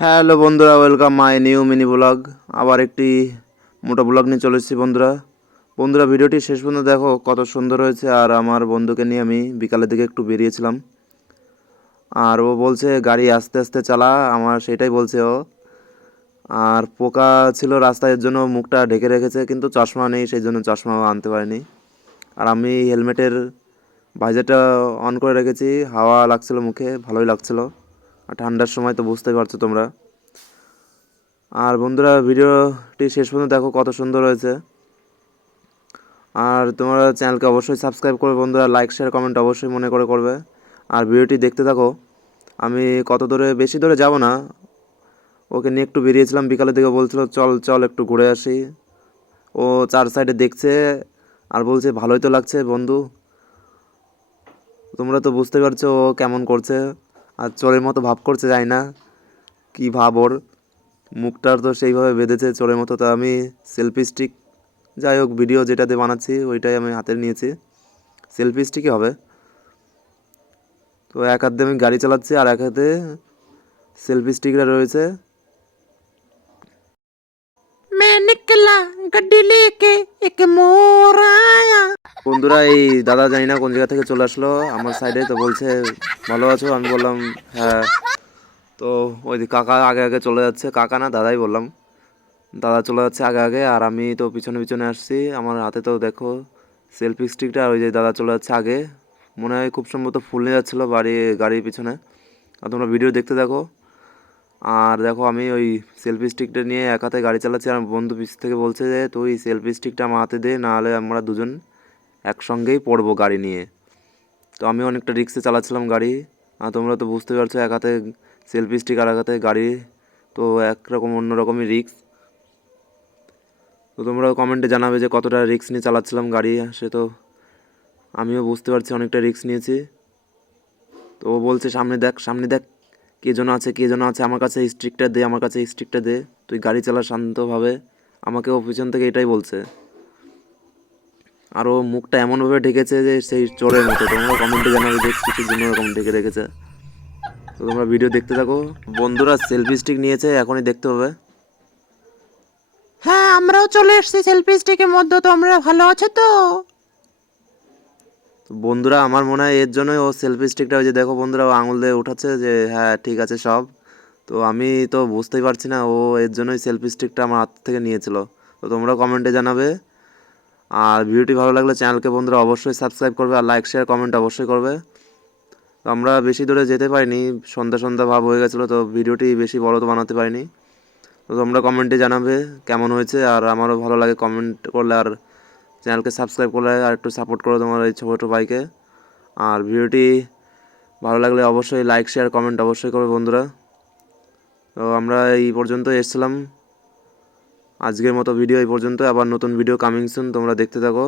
Hello বন্ধুরা welcome my new mini blog আবার একটি মোটো ব্লগ নিয়ে চলে এসেছি বন্ধুরা। বন্ধুরা, ভিডিওটি শেষ পর্যন্ত দেখো, কত সুন্দর হয়েছে। আর আমার বন্ধুকে নিয়ে আমি বিকালের দিকে একটু বেরিয়েছিলাম। আর ও বলছে, গাড়ি আস্তে আস্তে চালা। আমার সেটাই বলছে ও। আর পোকা ছিল রাস্তায়, এর জন্য মুখটা ঢেকে রেখেছে, কিন্তু চশমা নেই, সেই জন্য চশমাও আনতে পারিনি। আর আমি হেলমেটের ভাইজারটা অন করে রেখেছি। হাওয়া লাগছিল মুখে, ভালোই লাগছিল। আর ঠান্ডার সময় তো বুঝতেই পারছ তোমরা। আর বন্ধুরা, ভিডিওটি শেষ পর্যন্ত দেখো কত সুন্দর হয়েছে। আর তোমরা চ্যানেলকে অবশ্যই সাবস্ক্রাইব করবে বন্ধুরা, লাইক শেয়ার কমেন্ট অবশ্যই মনে করে করবে। আর ভিডিওটি দেখতে থাকো, আমি কত দূরে, বেশি দূরে যাব না। ওকে নিয়ে একটু বেরিয়েছিলাম, বিকালের দিকে বলছিল, চল চল, একটু ঘুরে আসি। ও চার সাইডে দেখছে আর বলছে, ভালোই তো লাগছে বন্ধু। তোমরা তো বুঝতে পারছ ও কেমন করছে। আর চোরের মতো ভাব করছে যাই না কি ভাব ওর মুখটার তো সেইভাবে বেঁধেছে চোরের মতো তো আমি সেলফি স্টিক যাই হোক ভিডিও যেটাতে বানাচ্ছি ওইটাই আমি হাতে নিয়েছি সেলফি স্টিকই হবে তো এক হাতে আমি গাড়ি চালাচ্ছি আর এক হাতে সেলফি স্টিকটা রয়েছে मैं निकला गड्डी लेके एक मोर आया বন্ধুরা, এই দাদা জানি না কোন জায়গা থেকে চলে আসলো, আমার সাইডে তো বলছে, ভালো আছো? আমি বললাম হ্যাঁ। তো ওই কাকা আগে আগে চলে যাচ্ছে, কাকা না দাদাই বললাম। দাদা চলে যাচ্ছে আগে আগে, আর আমি তো পিছনে পিছনে আসছি। আমার হাতে তো দেখো সেলফি স্টিকটা আর ওই যে দাদা চলে যাচ্ছে আগে। মনে হয় খুব সম্ভবত ফুল নিয়ে যাচ্ছিল বাড়ি, গাড়ির পিছনে। আর তোমরা ভিডিও দেখতে দেখো। আর দেখো, আমি ওই সেলফি স্টিকটা নিয়ে এক হাতে গাড়ি চালাচ্ছি, আর বন্ধু পিছ থেকে বলছে যে, তুই সেলফি স্টিকটা আমার হাতে দে নাহলে আমরা দুজন একসঙ্গেই পড়ব গাড়ি নিয়ে। তো আমি অনেকটা রিক্সে চালাচ্ছিলাম গাড়ি। আর তোমরা তো বুঝতে পারছ, এক হাতে সেলফি স্টিক আর এক হাতে গাড়ি, তো একরকম অন্যরকমই রিক্স। তো তোমরা কমেন্টে জানাবে যে কতটা রিক্স নিয়ে চালাচ্ছিলাম গাড়ি। সে তো আমিও বুঝতে পারছি অনেকটা রিক্স নিয়েছি। তো ও বলছে, সামনে দেখ সামনে দেখ, কে যেন আছে, কে যেন আছে, আমার কাছে স্ট্রিকটা দে, আমার কাছে স্ট্রিকটা দে। তুই গাড়ি চালা শান্তভাবে। আমাকে ও পিছন থেকে এটাই বলছে। আর ও মুখটা এমনভাবে ঢেকেছে যে সেই চোরের মতো। তোমরা কমেন্টে জানাবে যে কিছুর জন্য এরকম ঢেকে রেখেছে। তো তোমরা ভিডিও দেখতে থাকো। বন্ধুরা সেলফি স্টিক নিয়েছে এখনই দেখতে হবে। হ্যাঁ আমরাও চলে এসেছি সেলফি স্টিকের মধ্যে তোমরা ভালো আছো তো? তো বন্ধুরা আমার মনে হয় এর জন্যই ও সেলফি স্টিকটা ওই যে দেখো বন্ধুরা ও আঙুল দিয়ে উঠাচ্ছে যে হ্যাঁ ঠিক আছে সব। তো আমি তো বুঝতেই পারছি না ও এর জন্যই সেলফি স্টিকটা আমার হাত থেকে নিয়েছিল। তো তোমরা কমেন্টে জানাবে। আর ভিডিওটি ভালো লাগলে চ্যানেলকে বন্ধুরা অবশ্যই সাবস্ক্রাইব করবে আর লাইক শেয়ার কমেন্ট অবশ্যই করবে। তো আমরা বেশি দূরে যেতে পারিনি, সন্ধ্যা সন্ধ্যা ভাব হয়ে গেছিল, তো ভিডিওটি বেশি বড় তো বানাতে পারিনি। তো তোমরা কমেন্টে জানাবে কেমন হয়েছে, আর আমারও ভালো লাগে কমেন্ট করলে, আর চ্যানেলকে সাবস্ক্রাইব করলে, আর একটু সাপোর্ট করো তোমার এই ছোটো ভাইকে। আর ভিডিওটি ভালো লাগলে অবশ্যই লাইক শেয়ার কমেন্ট অবশ্যই করবে বন্ধুরা। তো আমরা এই পর্যন্ত এসেছিলাম। আজকের মতো ভিডিও এই পর্যন্ত আবার নতুন ভিডিও কামিং সুন তোমরা দেখতে থাকো।